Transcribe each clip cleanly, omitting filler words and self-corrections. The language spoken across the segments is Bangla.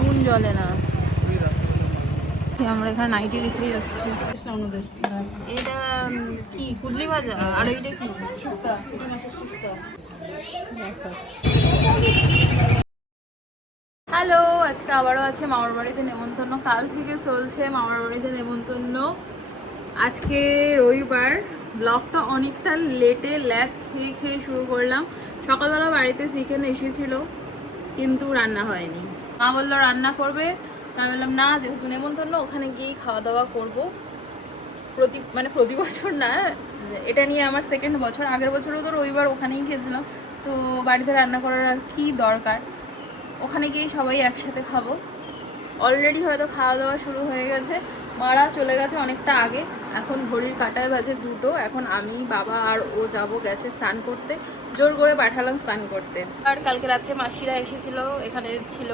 আগুন জ্বলে না। আমরা এখানে নাইটি বিক্রি হচ্ছে। এটা কি কুদলি ভাজা আর এইটা কি শুক্তা? হ্যালো, আজকে আবারও আছে মামার বাড়িতে নেমন্তন্ন। কাল থেকে চলছে মামার বাড়িতে নেমন্তন্ন। আজকে রবিবার, ব্লগটা অনেকটা লেটে ল্যাক খেয়ে খেয়ে শুরু করলাম। সকালবেলা বাড়িতে চিকেন এসেছিল কিন্তু রান্না হয়নি। মা বললো রান্না করবে, আমি বললাম না, যেহেতু নেমন্তন্ন ওখানে গিয়েই খাওয়া দাওয়া করবো। প্রতি বছর না, এটা নিয়ে আমার সেকেন্ড বছর। আগের বছরও তো রবিবার ওখানেই খেয়েছিলাম, তো বাড়িতে রান্না করার আর কি দরকার, ওখানে গিয়েই সবাই একসাথে খাবো। অলরেডি হয়তো খাওয়া দাওয়া শুরু হয়ে গেছে, মারা চলে গেছে অনেকটা আগে। এখন ঘড়ির কাঁটায় বাজে 2টো। এখন আমি, বাবা আর ও গেছে স্নান করতে। জোর করে পাঠালাম স্নান করতে। আর কালকে রাত্রে মাসিরা এসেছিল, এখানে ছিল।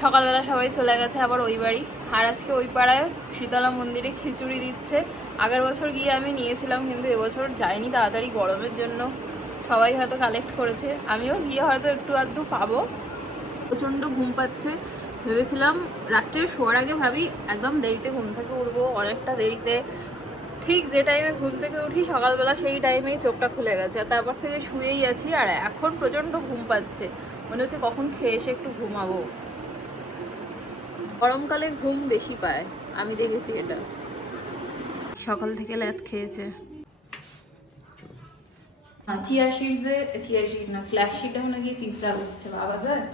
সকালবেলা সবাই চলে গেছে আবার ওই বাড়ি। আর আজকে ওই পাড়ায় শীতলা মন্দিরে খিচুড়ি দিচ্ছে। আগের বছর গিয়ে আমি নিয়েছিলাম, কিন্তু এবছর যাইনি তাড়াতাড়ি, গরমের জন্য সবাই হয়তো কালেক্ট করেছে। আমিও গিয়ে হয়তো একটু আধটু পাবো। প্রচণ্ড ঘুম পাচ্ছে। ভেবেছিলাম রাত্রে শোয়ার আগে ভাবি একদম দেরিতে ঘুম থেকে উঠবো, অনেকটা দেরিতে। ঠিক যে টাইমে ঘুম থেকে উঠি সকালবেলা, সেই টাইমেই চোখটা খুলে গেছে। আর তারপর থেকে শুয়েই আছি, আর এখন প্রচণ্ড ঘুম পাচ্ছে। মনে হচ্ছে কখন খেয়ে এসে একটু ঘুমাবো। গরমকালে ঘুম বেশি পায়, আমি দেখেছি এটা। সকাল থেকে ল্যাদ খেয়েছে। চিয়া সিড না, ফ্ল্যাশ সিডেও নাকি পিঁপড়া উঠছে। বাবা যায়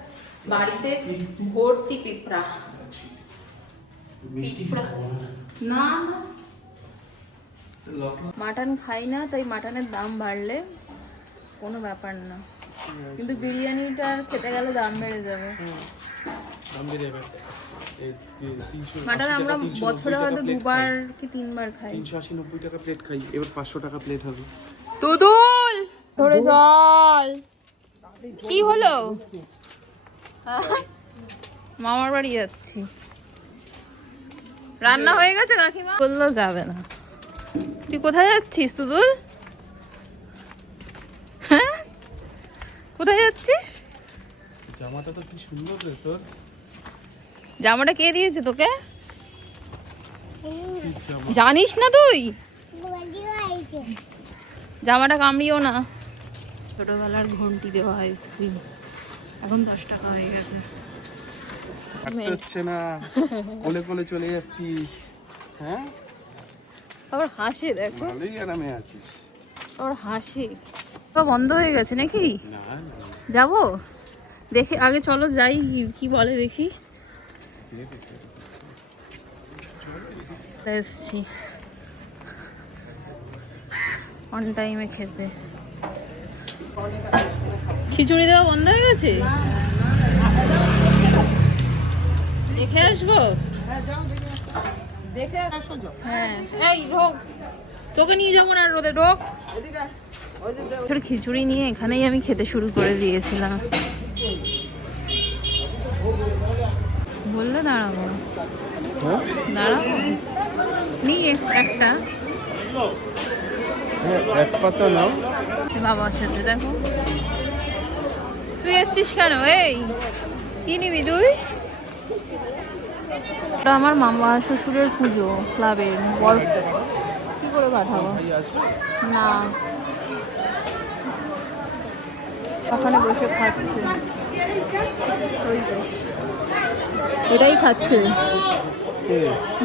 বাড়িতে ভর্তি পিঁপড়া। না, মাটন খাই না, তাই মাটনের দাম বাড়লে কোনো ব্যাপার না, কিন্তু বিরিয়ানিটা খেতে গেলে দাম বেড়ে যাবে। মাটন আমরা বছরে হয়তো 2বার কি 3বার খাই। 380-90 টাকা প্লেট খাই, এবার 500 টাকা প্লেট হবে। টুদুল ধরে চল। কি হলো? মামার বাড়ি যাচ্ছি। রান্না হয়ে গেছে, কাকিমা বললো যাবে না। তুই কোথায় যাচ্ছিস টুদুল? হ্যাঁ, কোথায় যাচ্ছিস? জামাটা তো কি সুন্দর রে তোর। জামাটা কে দিয়েছে তোকে? জানিস না তুই? জামাটা কামড়িও না। ছোটবেলার ঘন্টি দেওয়া আইসক্রিম এখন 10 টাকা হয়ে গেছে। হচ্ছে না, কোলে কোলে চলে যাচ্ছিস। হ্যাঁ, আবার হাসে, দেখো ভালোই আরামে আছিস। আবার হাসে। বন্ধ হয়ে গেছে নাকি? না না, যাবো দেখে, আগে চলো যাই, কি বলে দেখি। এসছি অন টাইমে খেতে। খিচুড়ি দেওয়া বন্ধ হয়ে গেছে, দেখে আসবো। হ্যাঁ, এই ঢোক, তোকে নিয়ে যাবো না রোদে, ঢোক। খিচুড়ি নিয়ে এখানেই আমি খেতে শুরু করে দিয়েছিলাম। বললে দাঁড়াবো, দাঁড়াবো নিয়ে একটা। এক পাতা নাও। বাবার সাথে দেখো, তুই এসছিস কেন? এই কি নিবি তুই? আমার মামা শ্বশুরের পুজো ক্লাবের, বল কি করে পাঠাবো? না, ওখানে বসে খাচ্ছে, ওই তো এটাই খাচ্ছে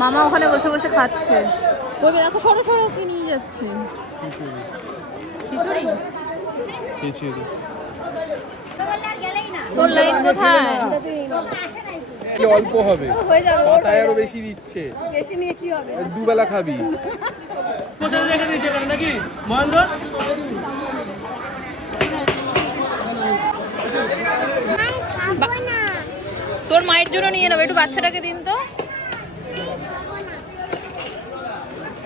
মামা, ওখানে বসে বসে খাচ্ছে। কবি দেখো, সরো সরো, কি নিয়ে যাচ্ছে? খিচুড়ি। খিচুড়ি তোর লাইন কোথায়? কি অল্প হবে, পাতায় আরো বেশি দিচ্ছে। বেশি নিয়ে কি হবে? দুবেলা খাবি। নাকি মহেন্দ্র তোর মায়ের জন্য নিয়ে নেবো, একটু বাচ্চাটাকে দিন তো।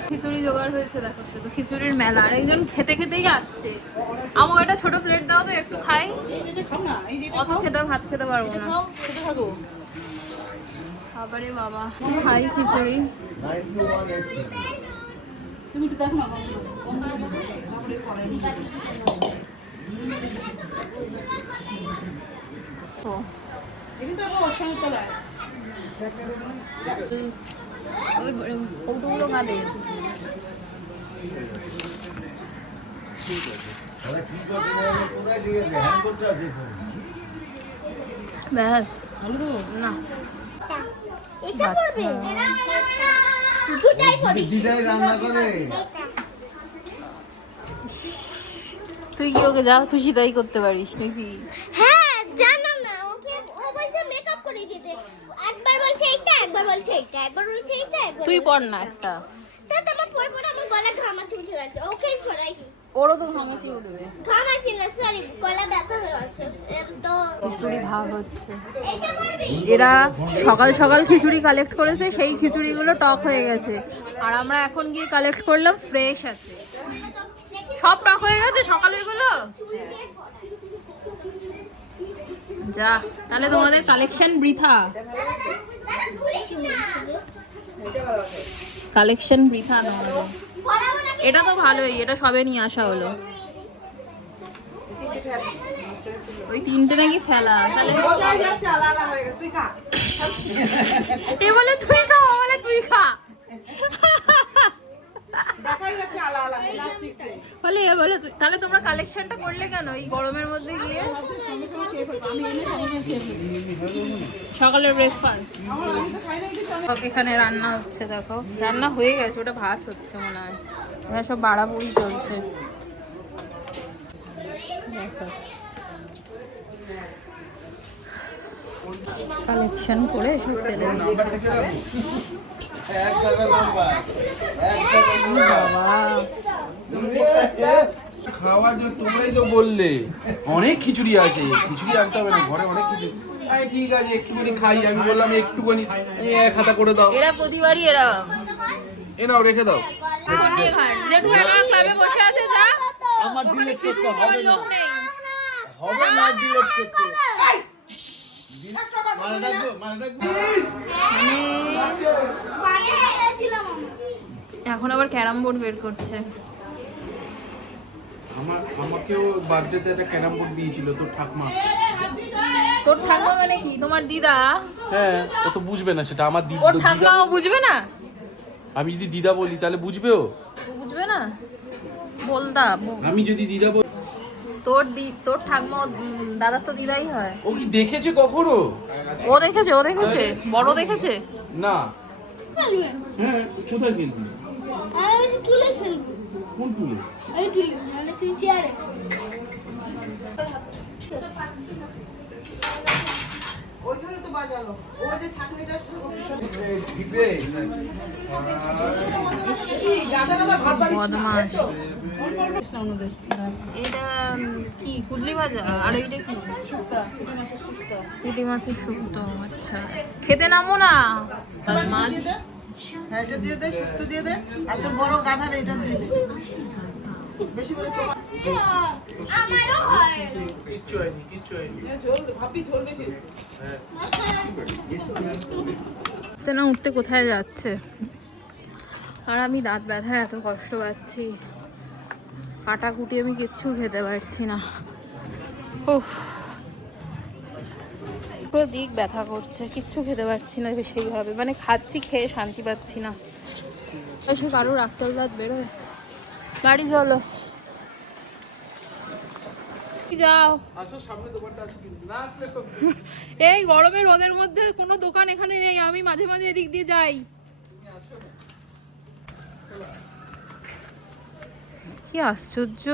খিচুড়ি জোগাড় হয়েছে, দেখো শুধু খিচুড়ির মেলা। আর একজন খেতে খেতেই আসছে। আমাকে একটা ছোট প্লেট দাও তো, একটু খাই। অত খেতে, ভাত খেতে পারবো না। খাবারে বাবা খাই খিচুড়ি। তুমি একটু দেখো না। ওই কৌটোগুলো কাঁদে। ব্যাস না তুই কি ওকে যা খুশি তাই করতে পারিস নাকি? হ্যাঁ জানো না ওকে ও বলছে মেকআপ করে দিতে একবার বলছে এইটা একবার বলছে এইটা একবার বলছে এইটা একবার তুই পড় না একটা। তো তোমার পরে পরে আমার গলা ঘামাচি উঠে গেছে ওকেই করাই ওরও তো ঘামাচি উঠবে। ঘামাচি না সরি গলা ব্যথা হয়ে আছে তো খিচুড়ি ভাগ হচ্ছে। এইটা করবি এরা সকাল সকাল খিচুড়ি কালেক্ট করেছে, সেই খিচুড়িগুলো টক হয়ে গেছে। আর আমরা এখন গিয়ে কালেক্ট করলাম ফ্রেশ আছে। সব টক হয়ে গেছে সকালের গুলো। যা তাহলে তোমাদের কালেকশন বৃথা, কালেকশন বৃথা তোমাদের। এটা তো ভালোই, এটা সবে নিয়ে আসা হলো। ওই তিনটে নাকি ফেলা, তাহলে এ বলে তুই খা, ও বলে তুই খা। বলে এ বলে তুই। তাহলে তোমরা কালেকশনটা করলে কেন এই গরমের মধ্যে গিয়ে? সকালের ব্রেকফাস্ট এখানে রান্না হচ্ছে। দেখো রান্না হয়ে গেছে, ওটা ভাত হচ্ছে মনে হয়। এখানে সব বাড়াবুড়ি চলছে। দেখো কালেকশন করে সব ফেলে দিয়েছে। খাওয়ার জন্য তোমরাই তো বললে অনেক খিচুড়ি আছে, খিচুড়ি আনতে হবে না, ঘরে অনেক খিচুড়ি। আরে ঠিক আছে একটুখানি খাই, আমি বললাম একটুখানি এক হাতা করে দাও। এরা প্রতিবারই এরা এ নাও রেখে দাও। এখন নিয়ে খান। জেঠু আমার ক্লাবে বসে আছে, যা। আমার ডিলেট করতে হবে না, লোক নেই। হবে না ডিলেট করতে। মারা রাখবো, মারা রাখবো। এখন আবার ক্যারাম বোর্ড বের করছে। আমাকেও বার্থডেতে একটা ক্যারাম বোর্ড দিয়েছিল তোর ঠাকমা। তোর ঠাকুমা মানে কি? তোমার দিদা? হ্যাঁ ও তো বুঝবে না সেটা, আমার ওর ঠাকুমা ও বুঝবে না? আমি যদি দিদা বলি তাহলে বুঝবে ও? ও বুঝবে না? বলদা। আমি যদি দিদা বলি তোর ঠাকুমা দাদার তো দিদাই হয়। ও কি দেখেছে কখনো? ও দেখেছে, ও দেখেছে, বড় দেখেছে না। হ্যাঁ কোথায় খেলবি? আমি টুলে খেলবো কোন টুলে? এই টুলে মানে তুই চেয়ারে টিপে বদমাস। এটা কি কুদলি ভাজা? আর ওইটা কি? পুঁটি মাছের শুক্তো। আচ্ছা খেতে নামো না মাছ। এটা দিয়ে দে, শুক্তো দিয়ে দে, আর তোর বড় গাধার এটা দিয়ে দে। বেশি করে চোখা আমারও হয় কিচ্ছু হয়নি, কিচ্ছু হয়নি। উঠতে না উঠতে কোথায় যাচ্ছে। আর আমি দাঁত ব্যথায় এত কষ্ট পাচ্ছি, কাটাকুটি আমি কিচ্ছু খেতে পারছি না। উফ পুরো দিক ব্যথা করছে, কিচ্ছু খেতে পারছি না সেইভাবে। মানে খাচ্ছি, খেয়ে শান্তি পাচ্ছি না। এসে কারোর আক্তাল দাঁত বেরোয়। বাড়ি চলো, যাও। এই গরমের রোদের মধ্যে কোনো দোকান এখানে নেই, আমি মাঝে মাঝে এদিক দিয়ে যাই। কি আশ্চর্য,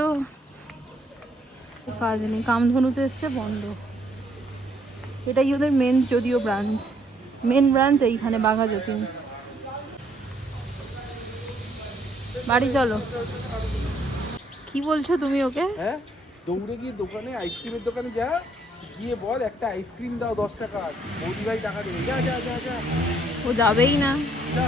কাজ নেই। কামধনুতে এসছে বন্ধ। এটাই ওদের মেন যদিও ব্রাঞ্চ, মেন ব্রাঞ্চ এইখানে বাঘা যতীন। বাড়ি চলো। কি বলছো তুমি ওকে? হ্যাঁ দৌড়ে গিয়ে দোকানে, আইসক্রিমের দোকানে যা, গিয়ে বল একটা আইসক্রিম দাও 10 টাকা, বৌদি ভাই টাকা দেবে। যা যা যা যা ও যাবেই না। যা।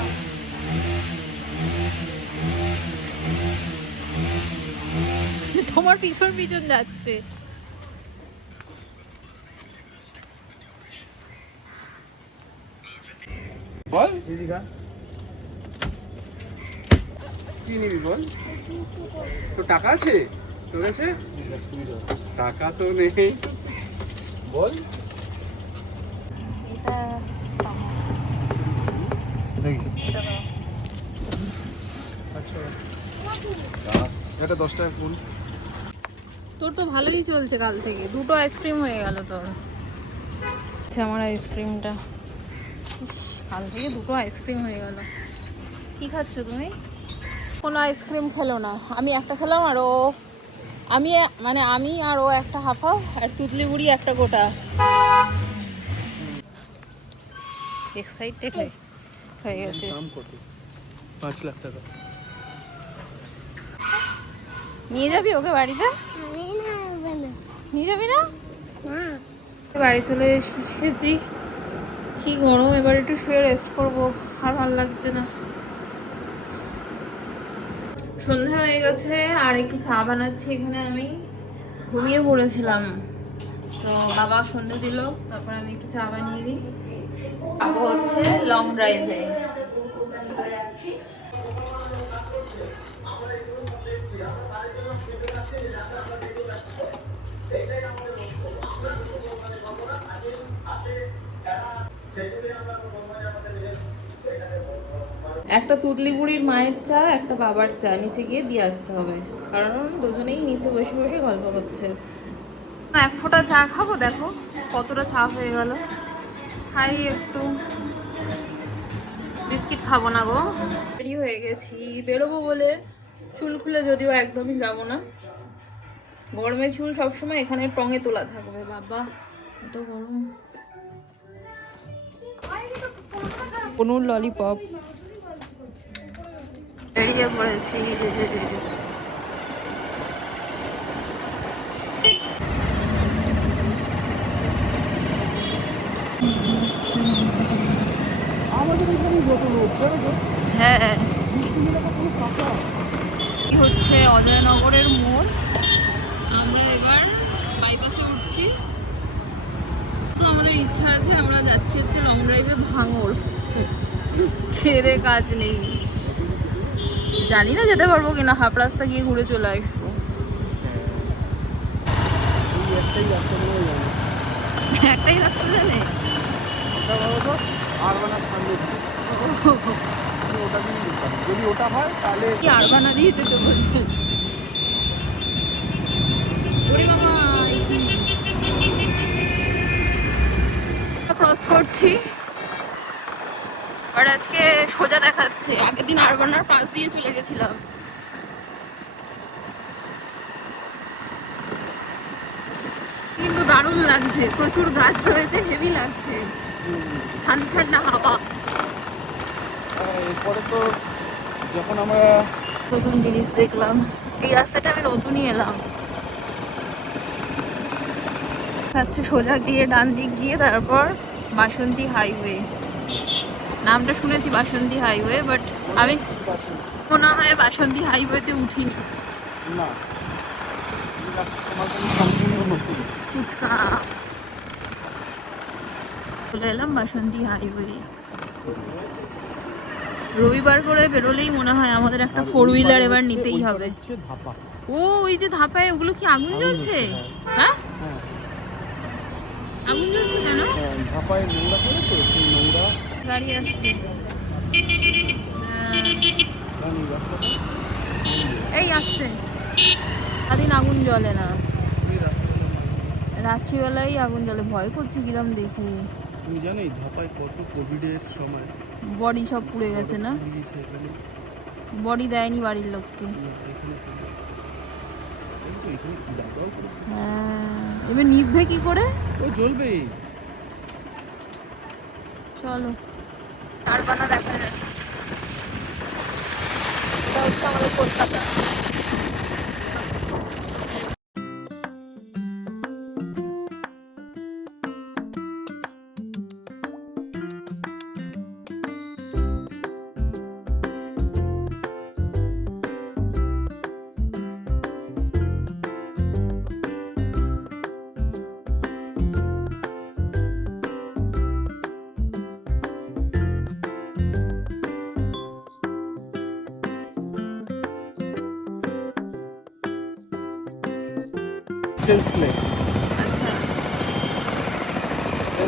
তোমার পিছন পিছন যাচ্ছে। বল কি নিবি বল? তো টাকা আছে তোর কাছে? টাকা তো নেই, বল এটা 10 টাকা কোন। তোর তো ভালোই চলছে কাল থেকে, 2টো আইসক্রিম হয়ে গেল তোর। আচ্ছা আমার আইসক্রিমটা, কাল থেকে 2টো আইসক্রিম হয়ে গেল। কি খাচ্ছ তুমি? কোনো আইসক্রিম খেলো না, আমি একটা খেলাম আর ও, আমি আর ও একটা হাফাও, আর তুতলি বুড়ি একটা গোটা। এক্সাইটেড হয়ে গেছে। দাম কত? 5 লাখ টাকা। নিয়ে যাবি ওকে বাড়িতে? আমি না হবে না। নিয়ে যাবি না? না। বাড়ি চলে এসেছি, কি গরম, এবার একটু শুয়ে রেস্ট করবো, আর ভালো লাগছে না। সন্ধ্যা হয়ে গেছে আর একটু চা বানাচ্ছি এখানে। আমি ঘুমিয়ে পড়েছিলাম, তো বাবা সন্ধ্যা দিল, তারপর আমি একটু চা বানিয়ে দিই। যাবো হচ্ছে লং ড্রাইভে। একটা তুতলি বুড়ির মায়ের চা, একটা বাবার চা নিচে গিয়ে দিয়ে আসতে হবে, কারণ দুজনেই নিচে বসে বসে গল্প করছে। এক ফোঁটা চা খাবো, দেখো কতটা চা হয়ে গেল। খাই একটু, বিস্কিট খাবো না গো। রেডি হয়ে গেছি, বেরোবো বলে। চুল খুলে যদিও একদমই যাবো না, গরমে চুল সবসময় এখানে টঙে তোলা থাকবে। বাবা এত গরম। কোনুর ললিপপ বেরিয়ে পড়েছি। হ্যাঁ, কি হচ্ছে অজয়নগরের মোড়। আমরা এবার বাইপাসে উঠছি, তো আমাদের ইচ্ছা আছে আমরা যাচ্ছি হচ্ছে লং ড্রাইভে ভাঙড়। খেয়ে কাজ নেই, জানি না যেতে পারবো কিনা, হাফ রাস্তা গিয়ে ঘুরে চলে আসবো। একটাই রাস্তা জানে, যদি ওটা হয় তাহলে কি আরবানা দিয়ে যেতে বলছে। ওরে বাবা, ক্রস করছি আর আজকে সোজা দেখাচ্ছে, আগের দিন আরবানার পাশ দিয়ে চলে গেছিলাম। কিন্তু দারুণ লাগছে, প্রচুর গাছ রয়েছে, হেভি লাগছে, ঠান্ডা ঠান্ডা হাওয়া। এরপরে তো যখন আমরা নতুন জিনিস দেখলাম, এই রাস্তাটা আমি নতুনই এলাম। আচ্ছা সোজা গিয়ে ডান দিক গিয়ে তারপর বাসন্তী হাইওয়ে। নামটা শুনেছি বাসন্তী হাইওয়ে, বাট আমি মনে হয় বাসন্তী হাইওয়েতে উঠিনি। না, এই রাস্তা তোমার জন্য সম্পূর্ণ নতুন। ফুচকা চলে এলাম বাসন্তী হাইওয়ে। রবিবার করে বেরোলেই মনে হয় আমাদের একটা 4 হুইলার এবার নিতেই হবে। ও ওই যে ধাপায়, ওগুলো কি আগুন জ্বলছে? হ্যাঁ, আগুন জ্বলছে কেন? ধাপায় নোংরা করে তো, সেই নোংরা গাড়ি আসছে। এই আসছে, সারাদিন আগুন জ্বলে না, রাত্রিবেলায় আগুন জ্বলে। ভয় করছে কিরম দেখি। তুমি জানো এই ধাপায় কত কোভিডের সময় বডি সব পুড়ে গেছে না? বডি দেয়নি বাড়ির লোককে। হ্যাঁ, এবার নিভবে কি করে? ও জ্বলবে। চলো, আরবানা দেখা যাচ্ছে। এটা হচ্ছে আমাদের কলকাতা।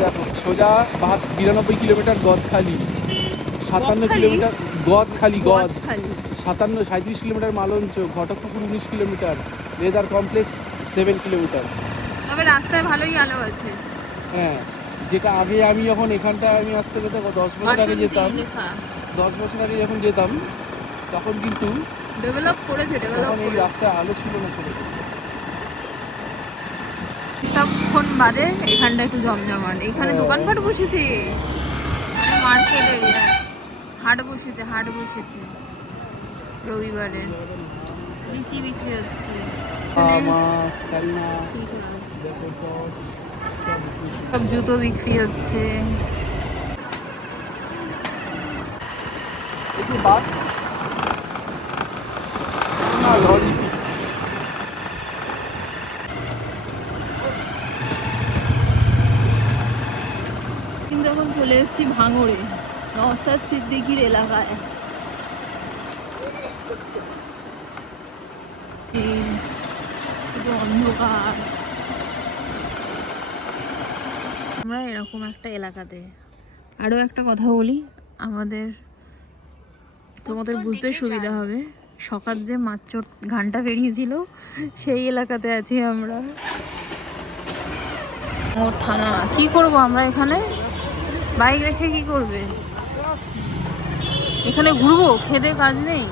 দেখো সোজা 92 kilometre Gadkhali, 57 Gadkhali? Kilometre Gadkhali, Gadkhali. 37 kilometre Malancha, Ghatakpukur 19 kilometre, leather complex 7 kilometre. তবে রাস্তায় ভালোই আলো আছে। হ্যাঁ, যেটা আগে আমি যখন এখানটায় আমি আসতে যেতে 10 বছর আগে যেতাম, 10 বছর আগে যখন যেতাম তখন কিন্তু ডেভেলপ করেছে, তখন এই রাস্তায় আলো ছিল না ছেলে। সবক্ষণ বাদে এখানটা একটু জমজমাট। এখানে দোকানপাট বসেছে, মানে মার্কেট এরিয়া, হাট বসেছে রবিবারে। লিচি বিক্রি হচ্ছে, সব জুতো বিক্রি হচ্ছে। বাস না লরি। কিন্তু এখন চলে এসেছি ভাঙড়ে, নওশাদ সিদ্দিকীর এলাকায়। শুধু অন্ধকার। আমরা এরকম একটা এলাকাতে। আরও একটা কথা বলি, তোমাদের বুঝতে সুবিধা হবে, সকাল যে মাছচট ঘানটা বেরিয়েছিল সেই এলাকাতে আছি আমরা। মোর থানা কি করব আমরা এখানে? বাইক রেখে কি করবে? এখানে ঘুরবো, খেদে কাজ নেই।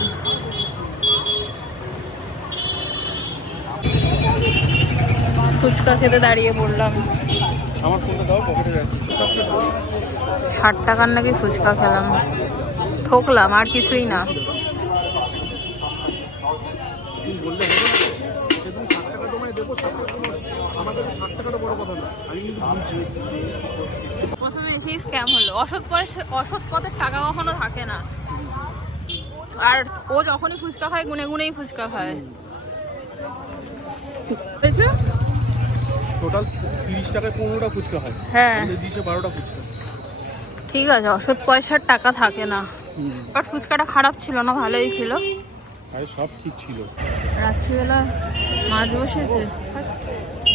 ফুচকা খেতে দাঁড়িয়ে পড়লাম। আমার ফোনটা দাও, পকেটে রাখছি। 60 টাকার নাকি ফুচকা খেলাম, ঠকলাম, আর কিছুই না। প্রথমে এসেই স্ক্যাম হলো। অসৎ পথের টাকা কখনো থাকে না। আর ও যখনই ফুচকা খায় গুনে গুনেই ফুচকা খায়। টোটাল 30 টাকায় 15টা ফুচকা হয়। হ্যাঁ, 12টা ফুচকা। ঠিক আছে, অসৎ পয়সার টাকা থাকে না। বাট ফুচকাটা খারাপ ছিল না, ভালোই ছিল। আরে সব ঠিক ছিল। রাত্রিবেলা মাছ বসেছে,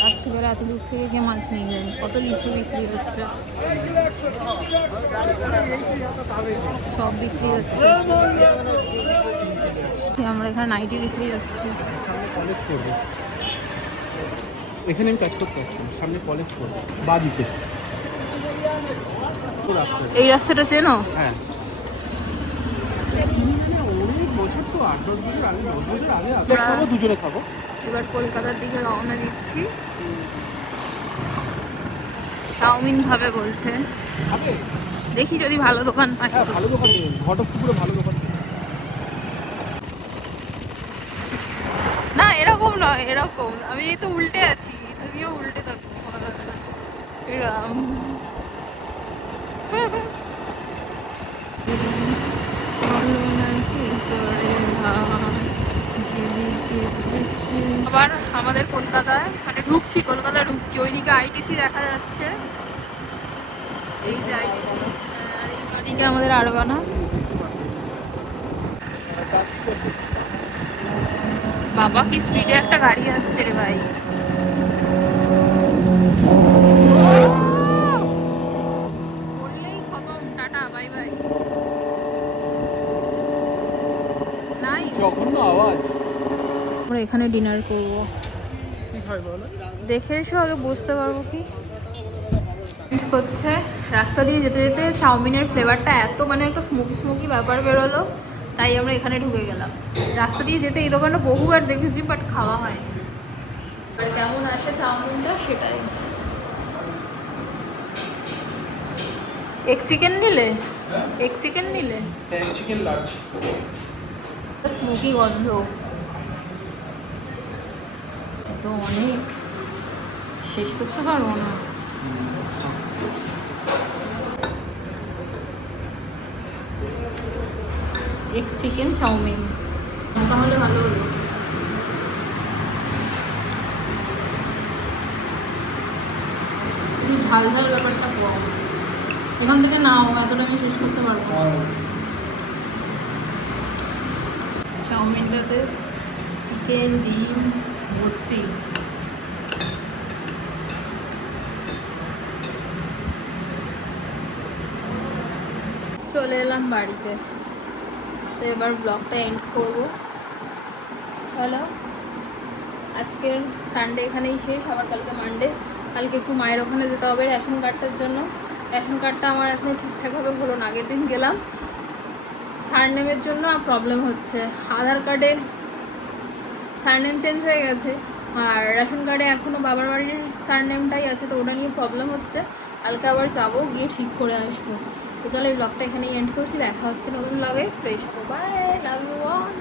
রাত্রিবেলা এত দূর থেকে কে মাছ নিয়ে যাবে? কত লিচু বিক্রি হচ্ছে, সব বিক্রি হচ্ছে। আমরা এখানে নাইটি বিক্রি হচ্ছে। সামনে কলেজ করবো, এখানে আমি কাজ করতে আসছি। সামনে কলেজ করবো বাদিকে। এই রাস্তাটা চেনো? হ্যাঁ, অনেক বছর তো 8-10 বছর আগে, 10 বছর আগে খাবো, দুজনে খাবো। এবার কলকাতার দিকে রওনা দিচ্ছি। চাউমিন খাবে বলছে, দেখি যদি ভালো দোকান পাই। হ্যাঁ, ভালো দোকান নেই, ঘটকপুকুরে ভালো দোকান নেই। না এরকম নয়, এরকম আমি তো উল্টে আছি, তুমিও উল্টে থাকো এরকম। আবার আমাদের কলকাতায় মানে কলকাতা ঢুকছি, ওইদিকে আইটিসি দেখা যাচ্ছে। এই যে আইটিসি, আর এইদিকে আমাদের আরবানা। বাবা কি স্পিডে একটা গাড়ি আসছে রে ভাই। বললেই খতম, টাটা বাই বাই। নাই জঘন্য আওয়াজ। আমরা এখানে ডিনার করব, কি খাই বলো? দেখে এসো আগে বুঝতে পারবো কি হচ্ছে। রাস্তা দিয়ে যেতে যেতে চাউমিনের ফ্লেভারটা এত মানে একটা স্মোকি ব্যাপার বেরোলো, তাই আমরা এখানে ঢুকে গেলাম। রাস্তা দিয়ে যেতে এই দোকানটা বহুবার দেখেছি, বাট খাওয়া হয়নি। আর কেমন আসে চাউমিনটা সেটাই। এগ চিকেন নিলে, এগ চিকেন নিলে চিকেন লার্জ। স্মোকি গন্ধ তো অনেক, শেষ করতে পারবো না। এগ চিকেন চাউমিন তাহলে ভালো হলো। একটু ঝাল ব্যাপারটা কম। এখান থেকে নাও, এতটা আমি শেষ করতে পারবো না। চাউমিনটাতে চিকেন ডিম ভর্তি। চলে এলাম বাড়িতে। তো এবার ব্লগটা এন্ড করব। চলো, আজকের সানডে এখানেই শেষ, আবার কালকে মানডে। কালকে একটু মায়ের ওখানে যেতে হবে রেশন কার্ডটার জন্য। রেশন কার্ডটা আমার এখনও ঠিকঠাকভাবে হলো না। আগের দিন গেলাম, সারনেমের জন্য প্রবলেম হচ্ছে। আধার কার্ডে সারনেম চেঞ্জ হয়ে গেছে, আর রেশন কার্ডে এখনও বাবার বাড়ির সারনেমটাই আছে, তো ওটা নিয়ে প্রবলেম হচ্ছে। কালকে আবার যাবো, গিয়ে ঠিক করে আসবো। তো চলো, এই ব্লগটা এখানেই এন্ড করছি। দেখা হচ্ছে নতুন ব্লগে। ফ্রেশ হবো। Bye, love you all.